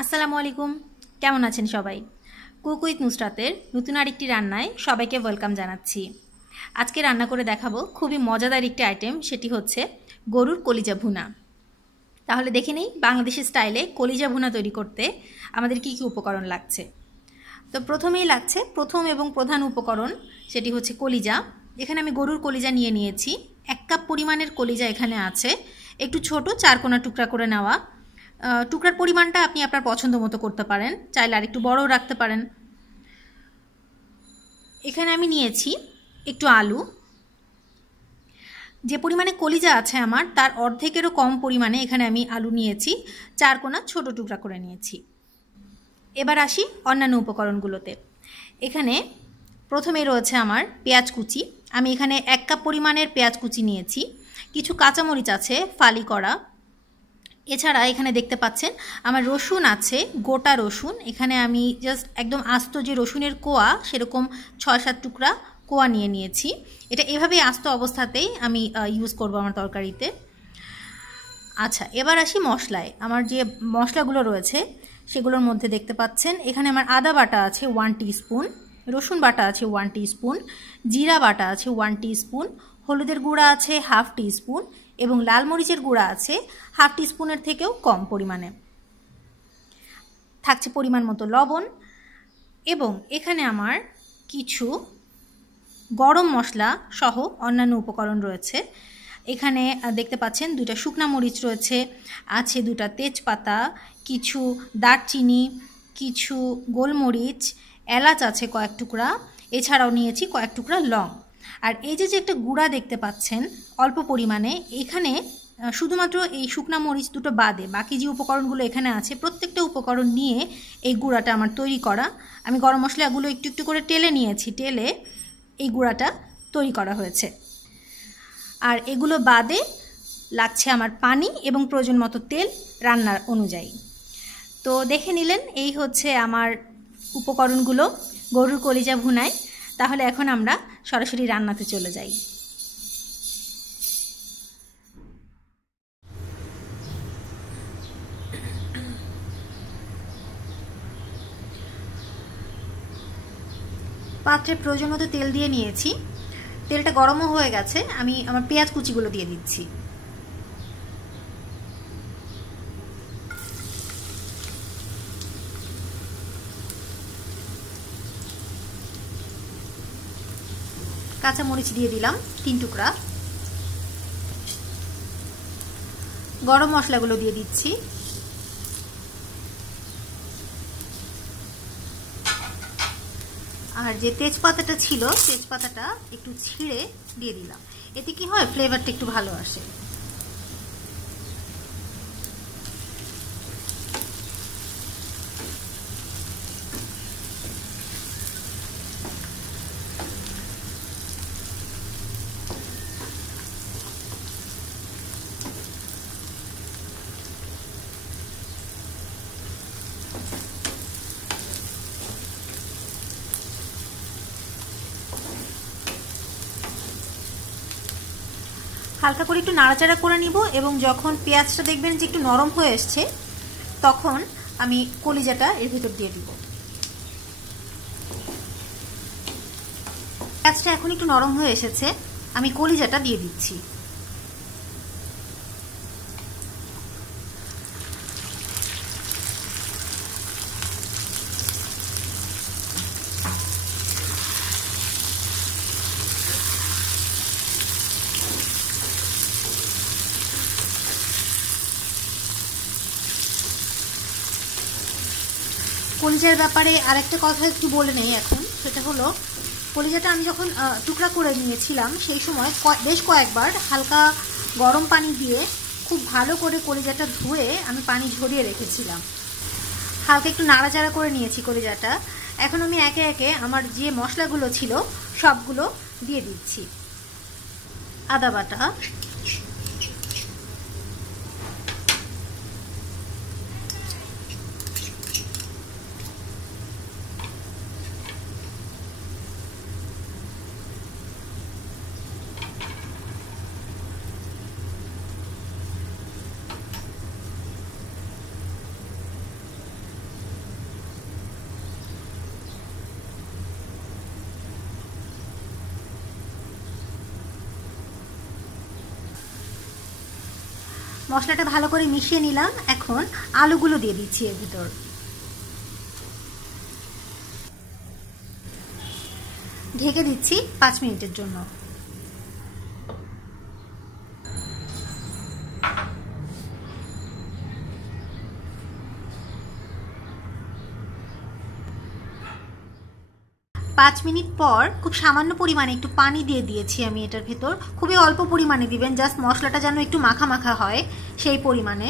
আসসালামু আলাইকুম, কেমন আছেন সবাই? কুক উইথ নুসরাতের নতুন আরেকটি রান্নায় সবাইকে ওয়েলকাম জানাচ্ছি। আজকে রান্না করে দেখাবো খুবই মজাদার একটি আইটেম, সেটি হচ্ছে গরুর কলিজা ভুনা। তাহলে দেখে নেই বাংলাদেশি স্টাইলে কলিজা ভুনা তৈরি করতে আমাদের কি কি উপকরণ লাগছে। তো প্রথমেই লাগছে প্রথম এবং প্রধান উপকরণ, সেটি হচ্ছে কলিজা। এখানে আমি গরুর কলিজা নিয়ে নিয়েছি। 1 কাপ পরিমাণের কলিজা এখানে আছে, একটু ছোট 4 কোনা টুকরা করে নেওয়া। টুকরার পরিমাণটা আপনি আপনার পছন্দ মতো করতে পারেন, চাইলে আর একটু বড়ও রাখতে পারেন। এখানে আমি নিয়েছি একটু আলু। যে পরিমাণে কলিজা আছে আমার তার অর্ধেকেরও কম পরিমাণে এখানে আমি আলু নিয়েছি, 4 কোনা ছোট টুকরা করে নিয়েছি। এবার আসি অন্যান্য উপকরণগুলোতে। এখানে প্রথমে রয়েছে আমার পেঁয়াজ কুচি। আমি এখানে 1 কাপ পরিমাণের পেঁয়াজ কুচি নিয়েছি। কিছু কাঁচামরিচ আছে ফালি করা। এছাড়া এখানে দেখতে পাচ্ছেন আমার রসুন আছে, গোটা রসুন। এখানে আমি জাস্ট একদম আস্ত যে রসুনের কোয়া সেরকম 6-7 টুকরা কোয়া নিয়ে নিয়েছি। এটা এভাবেই আস্ত অবস্থাতেই আমি ইউজ করব আমার তরকারিতে। আচ্ছা, এবার আসি মশলায়। আমার যে মশলাগুলো রয়েছে সেগুলোর মধ্যে দেখতে পাচ্ছেন এখানে আমার আদা বাটা আছে 1 টিস্পুন, রসুন বাটা আছে 1 টিস্পুন, জিরা বাটা আছে 1 টিস্পুন, হলুদের গুঁড়া আছে 1/2 টিস্পুন এবং লাল মরিচের গুঁড়া আছে 1/2 টিস্পুনের থেকেও কম পরিমাণে। থাকছে পরিমাণ মতো লবণ এবং এখানে আমার কিছু গরম মশলা সহ অন্যান্য উপকরণ রয়েছে। এখানে দেখতে পাচ্ছেন 2টা শুকনা মরিচ রয়েছে, আছে 2টা তেজপাতা, কিছু দারচিনি, কিছু গোলমরিচ, এলাচ আছে কয়েক টুকরা, এছাড়াও নিয়েছি কয়েক টুকরা লং। আর এই যে একটা গুঁড়া দেখতে পাচ্ছেন অল্প পরিমাণে, এখানে শুধুমাত্র এই শুকনা মরিচ দুটো বাদে বাকি যে উপকরণগুলো এখানে আছে প্রত্যেকটা উপকরণ নিয়ে এই গুঁড়াটা আমার তৈরি করা। আমি গরম মশলাগুলো একটু একটু করে টেলে নিয়েছি, টেলে এই গুঁড়াটা তৈরি করা হয়েছে। আর এগুলো বাদে লাগছে আমার পানি এবং প্রয়োজন মতো তেল রান্নার অনুযায়ী। তো দেখে নিলেন এই হচ্ছে আমার উপকরণগুলো গরুর কলিজা ভুনায়। তাহলে এখন আমরা সরাসরি রান্নাতে চলে যাই। পাত্রে প্রয়োজন মতো তেল দিয়ে নিয়েছি, তেলটা গরমও হয়ে গেছে। আমি আমার পেঁয়াজ কুচিগুলো দিয়ে দিচ্ছি। কাঁচা মরিচ দিয়ে দিলাম 3 টুকরা। গরম মশলাগুলো দিয়ে দিচ্ছি। আর যে তেজপাতাটা ছিল তেজপাতাটা একটু ছিঁড়ে দিয়ে দিলাম। এতে কি হয়, ফ্লেভারটা একটু ভালো আসে। হালকা করে একটু নাড়াচাড়া করে নিব এবং যখন পেঁয়াজটা দেখবেন যে একটু নরম হয়ে এসছে তখন আমি কলিজাটা এর ভিতর দিয়ে দিব। পেঁয়াজটা এখন একটু নরম হয়ে এসেছে, আমি কলিজাটা দিয়ে দিচ্ছি। কলিজার ব্যাপারে আরেকটা কথা একটু বলে নেই এখন, সেটা হলো কলিজাটা আমি যখন টুকরা করে নিয়েছিলাম সেই সময় বেশ কয়েকবার হালকা গরম পানি দিয়ে খুব ভালো করে কলিজাটা ধুয়ে আমি পানি ঝরিয়ে রেখেছিলাম। হালকা একটু নাড়াচাড়া করে নিয়েছি কলিজাটা। এখন আমি একে একে আমার যে মশলাগুলো ছিল সবগুলো দিয়ে দিচ্ছি। আদা বাটা, মশলাটা ভালো করে মিশিয়ে নিলাম। এখন আলুগুলো দিয়ে দিচ্ছি এর ভিতর। ঢেকে দিচ্ছি 5 মিনিটের জন্য। পাঁচ মিনিট পর খুব সামান্য পরিমাণে একটু পানি দিয়ে দিয়েছি আমি এটার ভেতর। খুবই অল্প পরিমাণে দিবেন, জাস্ট মশলাটা যেন একটু মাখা মাখা হয় সেই পরিমাণে।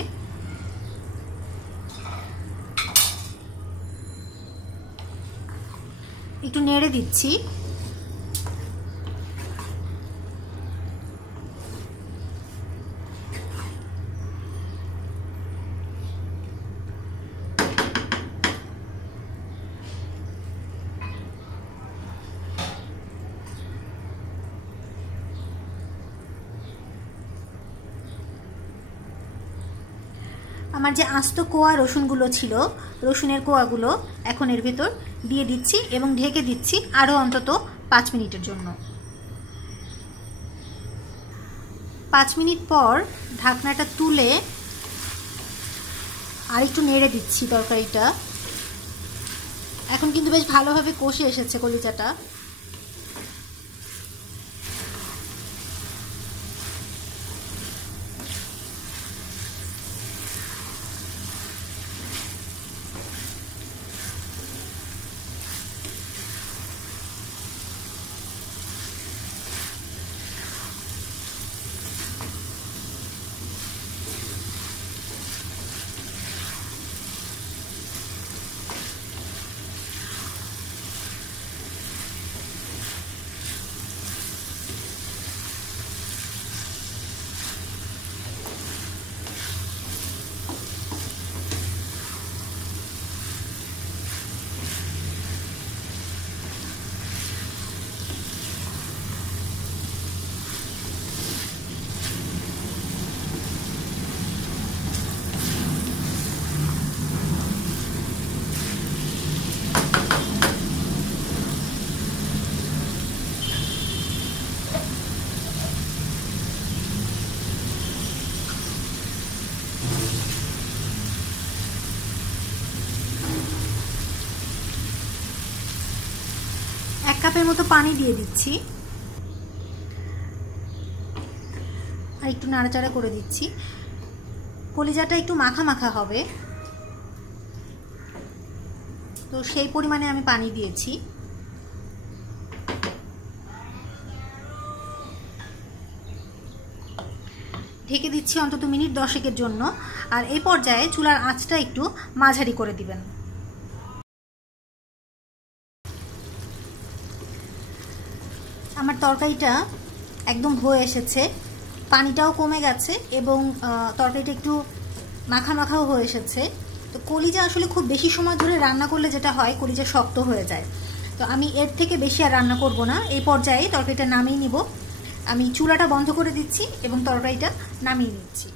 একটু নেড়ে দিচ্ছি। আমার যে আস্ত কোয়া রসুনগুলো ছিল, রসুনের কোয়াগুলো এখন এর ভেতর দিয়ে দিচ্ছি এবং ঢেকে দিচ্ছি আরও অন্তত 5 মিনিটের জন্য। 5 মিনিট পর ঢাকনাটা তুলে আর একটু নেড়ে দিচ্ছি তরকারিটা। এখন কিন্তু বেশ ভালোভাবে কষে এসেছে কলিজাটা। এক কাপের মতো পানি দিয়ে দিচ্ছি আর একটু নাড়াচাড়া করে দিচ্ছি। কলিজাটা একটু মাখা মাখা হবে, তো সেই পরিমাণে আমি পানি দিয়েছি। ঢেকে দিচ্ছি অন্তত মিনিট 10 জন্য। আর এই পর্যায়ে চুলার আঁচটা একটু মাঝারি করে দিবেন। আমার তরকারিটা একদম হয়ে এসেছে, পানিটাও কমে গেছে এবং তরকারিটা একটু মাখা মাখাও হয়ে এসেছে। তো কলিজা আসলে খুব বেশি সময় ধরে রান্না করলে যেটা হয়, কলিজা শক্ত হয়ে যায়। তো আমি এর থেকে বেশি আর রান্না করব না। এই পর্যায়ে তরকারিটা নামিয়ে নিব। আমি চুলাটা বন্ধ করে দিচ্ছি এবং তরকারিটা নামিয়ে নিচ্ছি।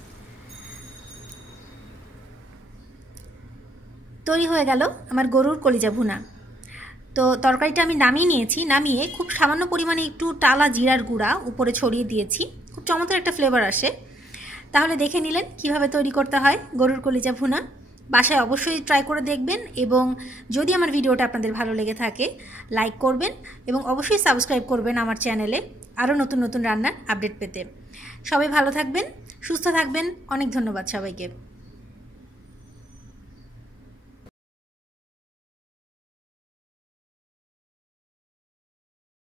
তৈরি হয়ে গেল আমার গরুর কলিজা ভুনা। তো তরকারিটা আমি নামিয়ে নিয়েছি। নামিয়ে খুব সামান্য পরিমাণে একটু টালা জিরার গুঁড়া উপরে ছড়িয়ে দিয়েছি। খুব চমৎকার একটা ফ্লেভার আসে। তাহলে দেখে নিলেন কিভাবে তৈরি করতে হয় গরুর কলিজা ভুনা। বাসায় অবশ্যই ট্রাই করে দেখবেন এবং যদি আমার ভিডিওটা আপনাদের ভালো লেগে থাকে লাইক করবেন এবং অবশ্যই সাবস্ক্রাইব করবেন আমার চ্যানেলে আরও নতুন নতুন রান্নার আপডেট পেতে। সবাই ভালো থাকবেন, সুস্থ থাকবেন। অনেক ধন্যবাদ সবাইকে।